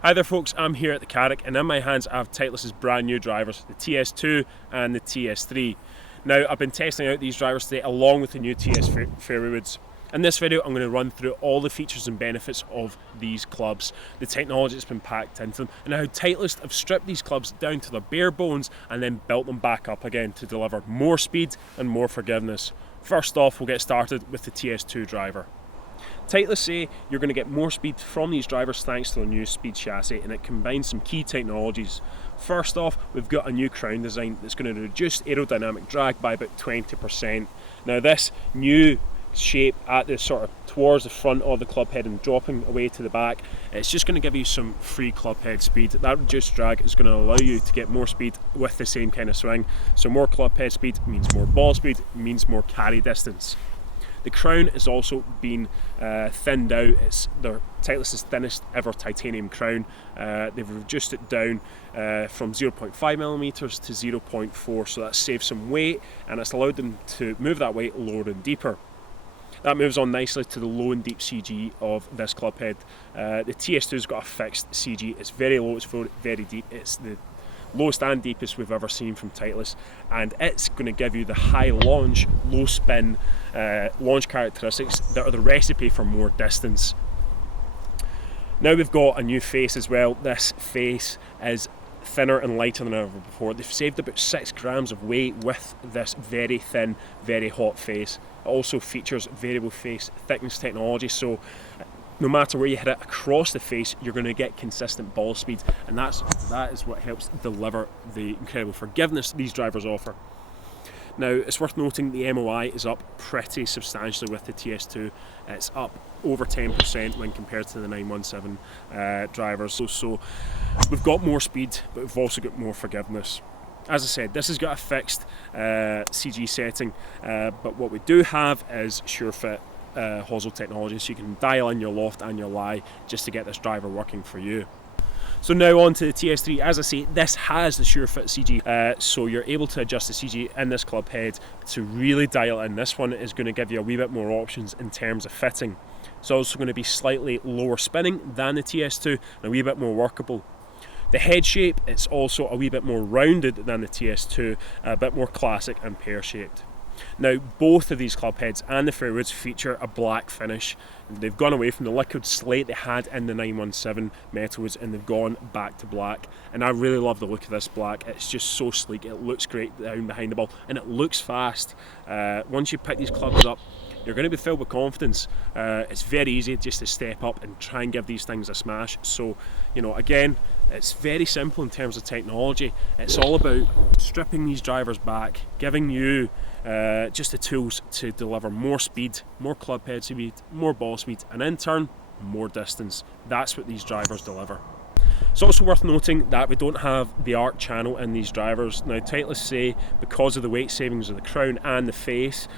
Hi there folks, I'm here at the Carrick and in my hands I have Titleist's brand new drivers, the TS2 and the TS3. Now I've been testing out these drivers today along with the new TS fairwaywoods. In this video I'm going to run through all the features and benefits of these clubs, the technology that's been packed into them, and how Titleist have stripped these clubs down to their bare bones and then built them back up again to deliver more speed and more forgiveness. First off, we'll get started with the TS2 driver. Titleist say you're going to get more speed from these drivers thanks to the new Speed Chassis, and it combines some key technologies. First off, we've got a new crown design that's going to reduce aerodynamic drag by about 20%. Now this new shape at the sort of towards the front of the club head and dropping away to the back, it's just going to give you some free club head speed. That reduced drag is going to allow you to get more speed with the same kind of swing. So more club head speed means more ball speed, means more carry distance. The crown has also been thinned out. It's Titleist's thinnest ever titanium crown. They've reduced it down from 0.5mm to 0.4, so that saves some weight and it's allowed them to move that weight lower and deeper. That moves on nicely to the low and deep CG of this club head. The TS2's got a fixed CG. It's very low, it's very deep. It's the lowest and deepest we've ever seen from Titleist, and it's going to give you the high launch, low spin launch characteristics that are the recipe for more distance. Now we've got a new face as well. This face is thinner and lighter than ever before. They've saved about 6 grams of weight with this very thin, very hot face. It also features variable face thickness technology, so no matter where you hit it across the face, you're going to get consistent ball speed, and that is what helps deliver the incredible forgiveness these drivers offer. Now, it's worth noting the MOI is up pretty substantially with the TS2. It's up over 10% when compared to the 917 drivers. So we've got more speed, but we've also got more forgiveness. As I said, this has got a fixed CG setting, but what we do have is SureFit hosel technology, so you can dial in your loft and your lie just to get this driver working for you. So now on to the TS3. As I say, this has the SureFit CG, so you're able to adjust the CG in this club head to really dial in. This one is going to give you a wee bit more options in terms of fitting. It's also going to be slightly lower spinning than the TS2 and a wee bit more workable. The head shape, it's also a wee bit more rounded than the TS2, a bit more classic and pear-shaped. Now, both of these club heads and the fairwoods feature a black finish. They've gone away from the liquid slate they had in the 917 metalwoods and they've gone back to black. And I really love the look of this black. It's just so sleek, it looks great down behind the ball and it looks fast. Once you pick these clubs up, you're going to be filled with confidence. It's very easy just to step up and try and give these things a smash. So, you know, again, it's very simple in terms of technology. It's all about stripping these drivers back, giving you just the tools to deliver more speed, more club head speed, more ball speed, and in turn, more distance. That's what these drivers deliver. It's also worth noting that we don't have the arc channel in these drivers. Now, Titleist say because of the weight savings of the crown and the face,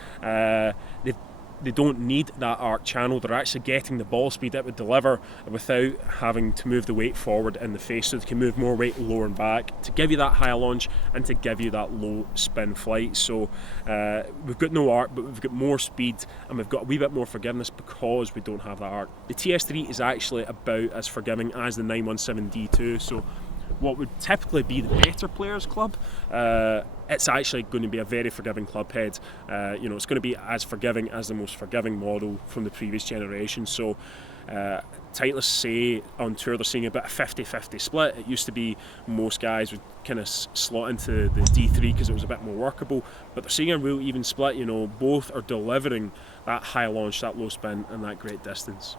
they don't need that arc channel. They're actually getting the ball speed it would deliver without having to move the weight forward in the face, so they can move more weight lower and back to give you that high launch and to give you that low spin flight. So we've got no arc, but we've got more speed and we've got a wee bit more forgiveness because we don't have that arc. The TS3 is actually about as forgiving as the 917D2, so what would typically be the better players club, it's actually going to be a very forgiving club head. You know, it's going to be as forgiving as the most forgiving model from the previous generation. So Titleist say on tour they're seeing about a 50-50 split. It used to be most guys would kind of slot into the D3 because it was a bit more workable, but they're seeing a real even split. You know, both are delivering that high launch, that low spin and that great distance.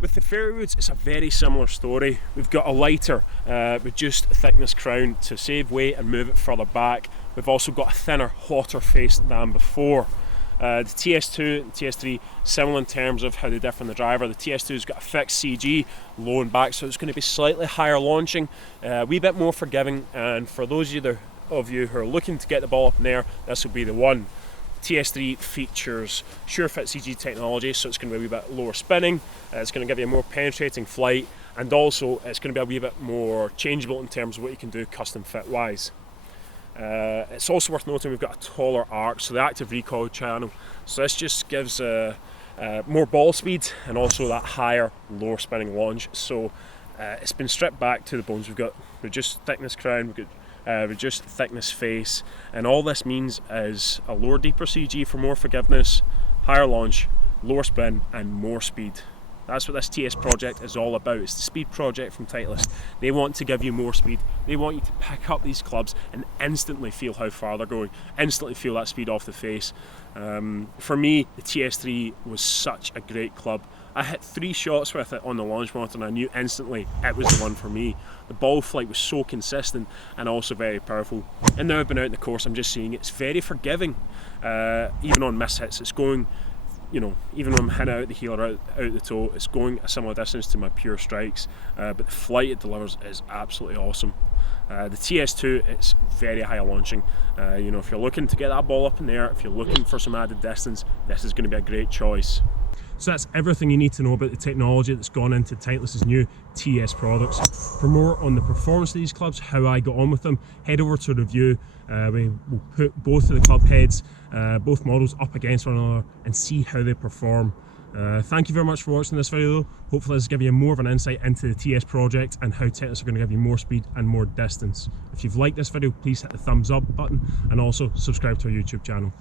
With the fairwoods, it's a very similar story. We've got a lighter, reduced thickness crown to save weight and move it further back. We've also got a thinner, hotter face than before. The TS2 and TS3, similar in terms of how they differ in the driver. The TS2's got a fixed CG, low and back, so it's going to be slightly higher launching, a wee bit more forgiving, and for those of you who are looking to get the ball up in there, this will be the one. TS3 features SureFit CG technology, so it's going to be a wee bit lower spinning, it's going to give you a more penetrating flight, and also it's going to be a wee bit more changeable in terms of what you can do custom fit wise. It's also worth noting we've got a taller arc, so the active recoil channel, so this just gives more ball speed and also that higher lower spinning launch. So It's been stripped back to the bones. We've got reduced thickness crown, we've got reduced thickness face, and all this means is a lower deeper CG for more forgiveness, higher launch, lower spin, and more speed. That's what this TS project is all about. It's the speed project from Titleist. They want to give you more speed. They want you to pick up these clubs and instantly feel how far they're going, instantly feel that speed off the face. For me, the TS3 was such a great club. I hit 3 shots with it on the launch monitor and I knew instantly it was the one for me. The ball flight was so consistent and also very powerful. And now I've been out in the course, I'm just seeing it's very forgiving. Even on miss hits, it's going, you know, even when I'm hitting out the heel or out the toe, it's going a similar distance to my pure strikes, but the flight it delivers is absolutely awesome. The TS2, it's very high launching. You know, if you're looking to get that ball up in the air, if you're looking for some added distance, this is going to be a great choice. So that's everything you need to know about the technology that's gone into Titleist's new TS products. For more on the performance of these clubs, how I got on with them, head over to review. We will put both of the club heads, both models up against one another and see how they perform. Thank you very much for watching this video. Hopefully this has given you more of an insight into the TS project and how Titleist are going to give you more speed and more distance. If you've liked this video, please hit the thumbs up button and also subscribe to our YouTube channel.